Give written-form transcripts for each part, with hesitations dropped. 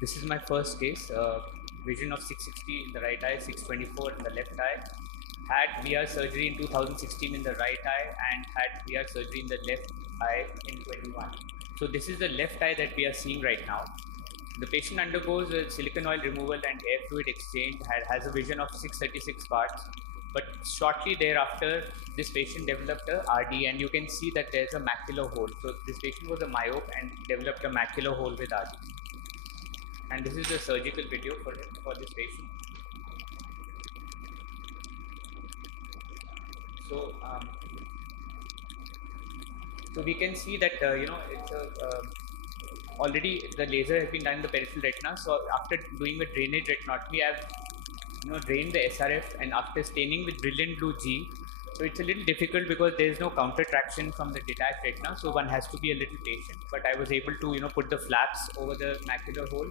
This is my first case. Vision of 660 in the right eye, 624 in the left eye. Had VR surgery in 2016 in the right eye and had VR surgery in the left eye in 21. So this is the left eye that we are seeing right now. The patient undergoes a silicone oil removal and air fluid exchange, has a vision of 636 parts. But shortly thereafter, this patient developed a RD, and you can see that there's a macular hole. So this patient was a myope and developed a macular hole with RD. And this is the surgical video for this patient. So, so we can see that it's already the laser has been done in the peripheral retina. So after doing a drainage retinotomy, I've drained the SRF, and after staining with brilliant blue G. So it's a little difficult because there is no counter traction from the detached retina, so one has to be a little patient. But I was able to put the flaps over the macular hole,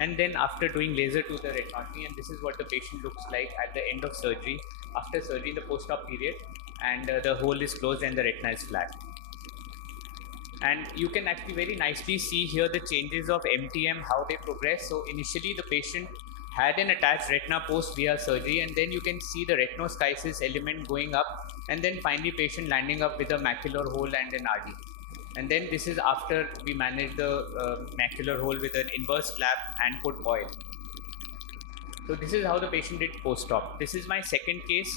and then after doing laser to the retinotomy, and this is what the patient looks like at the end of surgery, after surgery in the post-op period, and the hole is closed and the retina is flat. And you can actually very nicely see here the changes of MTM, how they progress. So initially the patient had an attached retina post VR surgery, and then you can see the retinoschisis element going up, and then finally patient landing up with a macular hole and an RD. And then this is after we managed the macular hole with an inverse flap and put oil. So this is how the patient did post-op. This is my second case.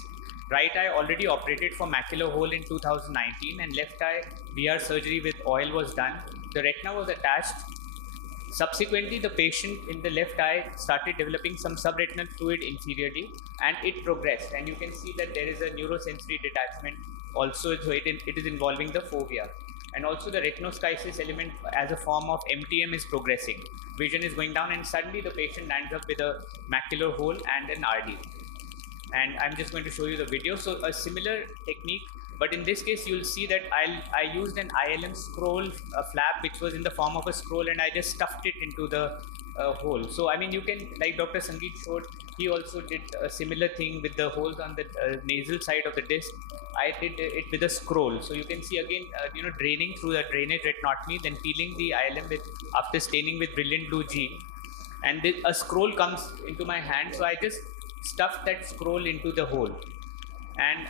Right eye already operated for macular hole in 2019, and left eye VR surgery with oil was done. The retina was attached. Subsequently, the patient in the left eye started developing some subretinal fluid inferiority, and it progressed. And you can see that there is a neurosensory detachment also, so it is involving the fovea. And also the retinoschisis element as a form of MTM is progressing. Vision is going down, and suddenly the patient lands up with a macular hole and an RD. And I'm just going to show you the video. So a similar technique, but in this case you'll see that I used an ILM scroll flap, which was in the form of a scroll, and I just stuffed it into the hole. So I mean, you can, like Dr. Sangeet showed, he also did a similar thing with the holes on the nasal side of the disc. I did it with a scroll. So you can see again, draining through the drainage retinotomy, then peeling the ILM with, after staining with brilliant blue G, and a scroll comes into my hand. So I just stuff that scroll into the hole, and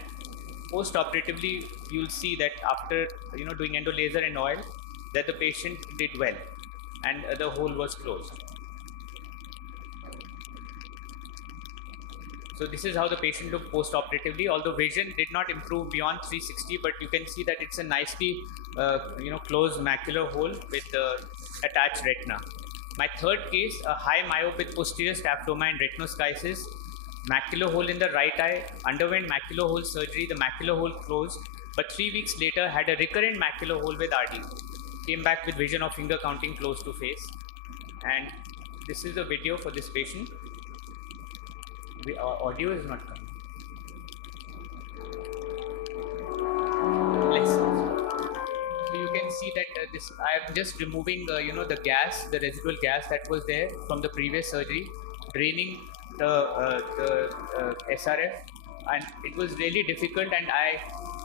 post-operatively you'll see that after doing endo laser and oil, that the patient did well and the hole was closed. So this is how the patient looked post-operatively, although vision did not improve beyond 360, but you can see that it's a nicely closed macular hole with the attached retina. My third case, a high myope with posterior staphyloma and retinoschisis, macular hole in the right eye, underwent macular hole surgery, the macular hole closed, but 3 weeks later had a recurrent macular hole with RD. Came back with vision of finger counting close to face. And this is the video for this patient. The audio is not coming. So you can see that this, I am just removing the gas, the residual gas that was there from the previous surgery, draining the SRF, and it was really difficult, and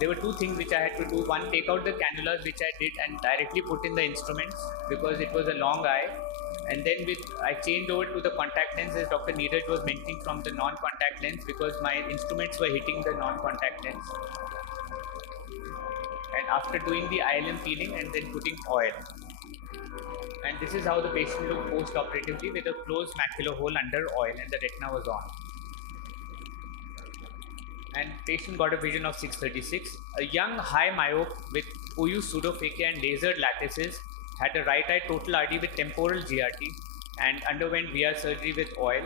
there were two things which I had to do. One, take out the cannulas, which I did, and directly put in the instruments because it was a long eye. And then I changed over to the contact lens, as Dr. Neeraj was mentioning, from the non-contact lens, because my instruments were hitting the non-contact lens. And after doing the ILM peeling and then putting oil. And this is how the patient looked post-operatively with a closed macular hole under oil, and the retina was on. And patient got a vision of 636. A young high myope with OU pseudophakia and lasered lattices had a right eye total RD with temporal GRT and underwent VR surgery with oil,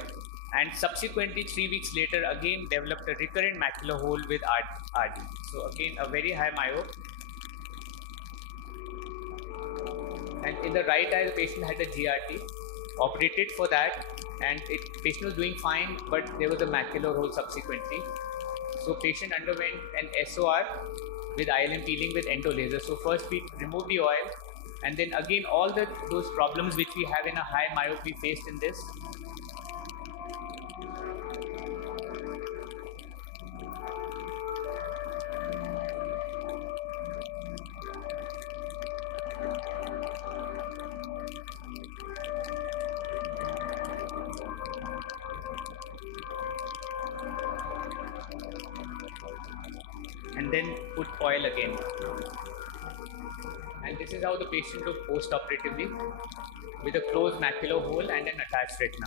and subsequently 3 weeks later again developed a recurrent macular hole with RD. So again a very high myope. And in the right eye, the patient had a GRT, operated for that, and patient was doing fine, but there was a macular hole subsequently. So patient underwent an SOR with ILM peeling with endo laser. So first we removed the oil, and then again all those problems which we have in a high myope we faced in this. and then put coil again. And this is how the patient looked post-operatively with a closed macular hole and an attached retina.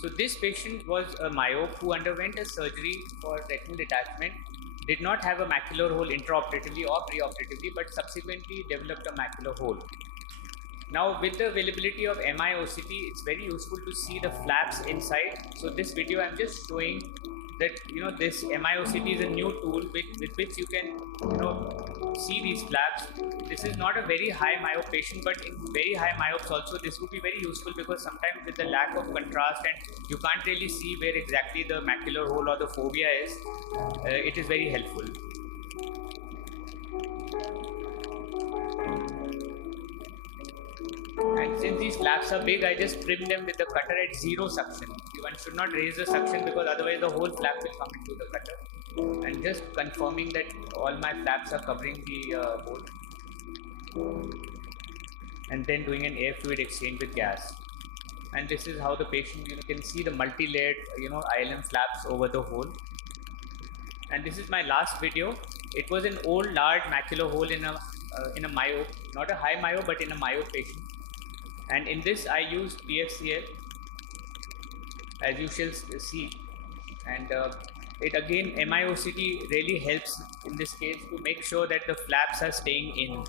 So this patient was a myope who underwent a surgery for retinal detachment, did not have a macular hole intraoperatively or preoperatively, but subsequently developed a macular hole. Now with the availability of MIOCT, it's very useful to see the flaps inside. So this video I'm just showing that this MIOCT is a new tool with which you can see these flaps. This is not a very high myope patient, but in very high myopes also this would be very useful, because sometimes with the lack of contrast and you can't really see where exactly the macular hole or the fovea is, it is very helpful. And since these flaps are big, I just trim them with the cutter at 0 suction. One should not raise the suction, because otherwise the whole flap will come into the cutter. And just confirming that all my flaps are covering the hole. And then doing an air fluid exchange with gas. And this is how the patient can see the multi-layered ILM flaps over the hole. And this is my last video. It was an old large macular hole in a myope, not a high myope, but in a myope patient. And in this I used PFCL, as you shall see, and it again, MIOCT really helps in this case to make sure that the flaps are staying in.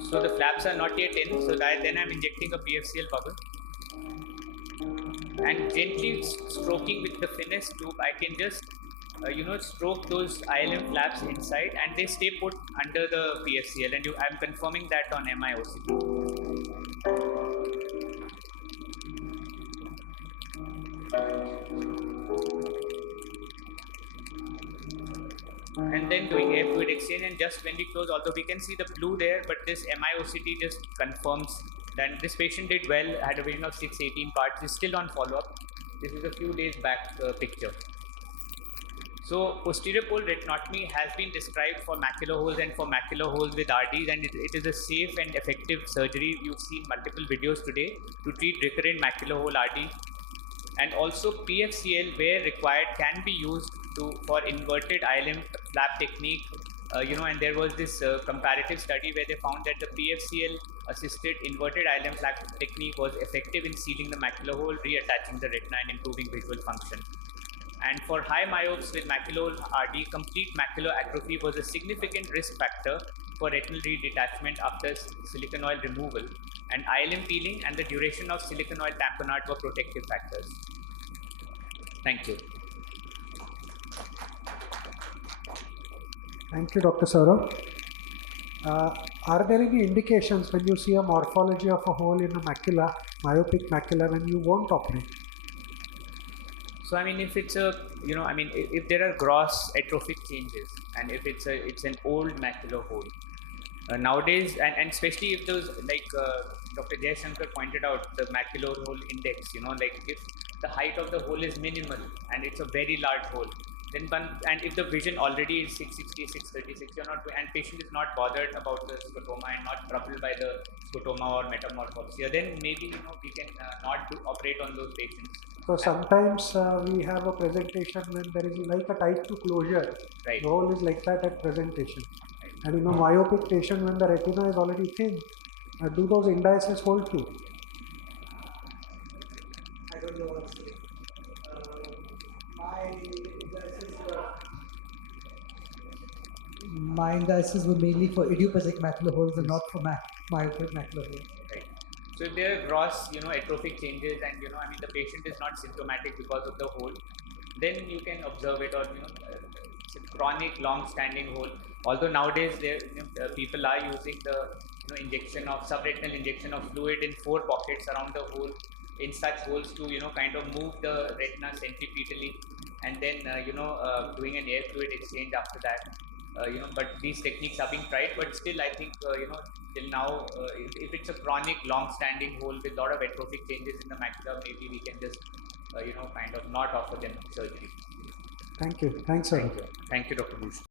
So the flaps are not yet in, so then I'm injecting a PFCL bubble. And gently stroking with the finesse tube, I can just stroke those ILM flaps inside, and they stay put under the PFCL, and I'm confirming that on MIOCT. And then doing air fluid exchange, and just when we close, although we can see the blue there, but this MIOCT just confirms that this patient did well, had a vision of 6/18 parts, is still on follow-up. This is a few days back picture. So posterior pole retinotomy has been described for macular holes and for macular holes with RDs, and it is a safe and effective surgery. You've seen multiple videos today to treat recurrent macular hole RD. And also PFCL, where required, can be used for inverted ILM flap technique. And there was this comparative study where they found that the PFCL assisted inverted ILM flap technique was effective in sealing the macular hole, reattaching the retina, and improving visual function. And for high myopes with macular RD, complete macular atrophy was a significant risk factor for retinal redetachment after silicon oil removal, and ILM peeling and the duration of silicon oil tamponade were protective factors. Thank you. Thank you, Dr. Saurabh. Are there any indications when you see a morphology of a hole in a macula, myopic macula, when you won't operate? So I mean, if it's if there are gross atrophic changes, and if it's an old macular hole, nowadays, and especially if those, like Dr. Jayashankar pointed out, the macular hole index, like if the height of the hole is minimal and it's a very large hole, then and if the vision already is 660, 636, and patient is not bothered about the scotoma and not troubled by the scotoma or metamorphopsia, then maybe we can not operate on those patients. So sometimes we have a presentation when there is like a type 2 closure. Right. The hole is like that at presentation. Right. And in a myopic patient, when the retina is already thin, do those indices hold true? I don't know what to say. My indices were mainly for idiopathic macular holes and not for myopic macular holes. Right. So if there are gross, atrophic changes, and the patient is not symptomatic because of the hole, then you can observe it, or it's a chronic, long-standing hole. Although nowadays people are using the injection of subretinal injection of fluid in 4 pockets around the hole, in such holes to kind of move the retina centripetally, and then doing an air fluid exchange after that. But these techniques are being tried, but still I think till now, if it's a chronic, long-standing hole with a lot of atrophic changes in the macula, maybe we can just kind of not offer them surgery. Thank you. Thanks, sir. Thank you, Dr. Bhushan.